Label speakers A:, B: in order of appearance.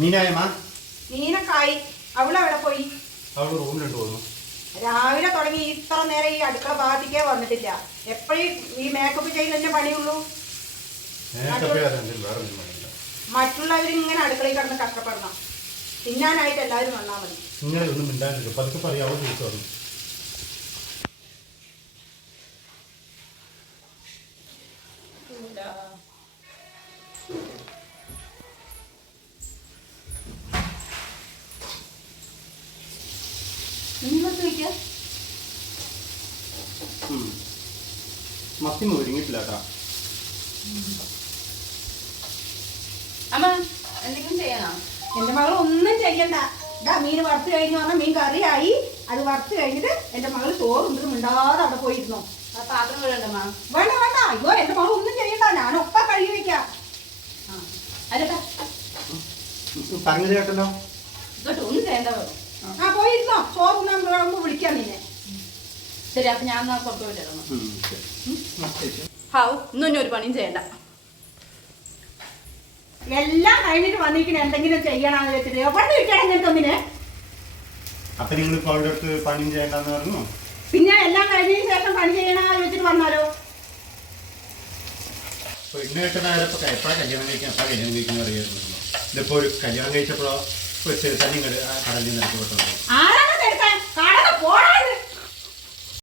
A: മീനായമ്മ?
B: മീനക്കായി. അവളെവിടെ പോയി?
A: അവൾ
B: രാവിലെ തുടങ്ങി ഇത്ര നേരം ഈ അടുക്കള ഭാഗത്തേക്കേ വന്നിട്ടില്ല. എപ്പോഴും ഈ മേക്കപ്പ് ചെയ്യുന്നതിന്റെ പണിയുള്ളൂ? മറ്റുള്ളവർ ഇങ്ങനെ അടുക്കളയിൽ കിടന്ന് കഷ്ടപ്പെടണം. തിന്നാനായിട്ട് എല്ലാവരും വന്നാൽ മതി.
A: നിങ്ങളെ ഒന്നും മിണ്ടാണ്ടില്ല പതുക്കെ പറയാവോ ചോദിച്ചു പറഞ്ഞു
B: നിങ്ങൾക്ക്
A: മത്തി കേട്ടാ.
C: അമ്മ എന്തെങ്കിലും ചെയ്യണോ?
B: എന്റെ മകൾ ഒന്നും ചെയ്യണ്ട. ഇതാ മീൻ വറുത്ത് കഴിഞ്ഞു പറഞ്ഞാൽ മീൻ കറിയായി. അത് വറുത്ത് കഴിഞ്ഞിട്ട് എന്റെ മകൾ ചോറുണ്ട് മിണ്ടാതെ അവിടെ പോയിരുന്നു.
C: പാത്രം
B: വേണ്ട വേണ്ട. അയ്യോ എന്റെ മകൾ ഒന്നും ചെയ്യണ്ട. ഞാനൊക്കെ കഴുകി വെക്കാം.
C: ആ അല്ലട്ടാ
A: പറഞ്ഞത് കേട്ടല്ലോ.
C: ഇതോട്ട് ഒന്നും ചെയ്യണ്ടോ.
B: ആ പോയിരുന്നോ?
C: ശരി അപ്പൊ ഞാൻ പുറത്ത്
A: ശരി.
C: ഹാവ് ഇന്നും ഇനി ഒരു പണിയും ചെയ്യണ്ട.
B: എല്ലാം കഴിഞ്ഞിട്ട് വന്നിരിക്കണ എന്തെങ്കിലും ചെയ്യണമെന്ന് വെച്ചിട്ട്. എവിടെ ഇരിക്കണം ഒന്നിനെ
A: അപ്പൊ നിങ്ങൾ ഇപ്പൊ അവിടെ അടുത്ത് പണി ചെയ്യണ്ടെന്ന് പറഞ്ഞു?
B: പിന്നെ എല്ലാം കഴിഞ്ഞതിന് ശേഷം പണി ചെയ്യണമെന്ന് വെച്ചിട്ട് വന്നാലോ?
A: പെണ്ണ് എപ്പോഴാ കല്യാണം കഴിക്കാൻ? എപ്പോഴാ കല്യാണം കഴിക്കുന്ന അറിയായിരുന്നു ഇതിപ്പോ ഒരു കല്യാണം കഴിച്ചപ്പോഴോ? ഒരു ചെറുതന്നെ ഇങ്ങോട്ട് കടലിൽ നിന്ന് ഇറക്കി വിട്ടത്.
B: ആരെ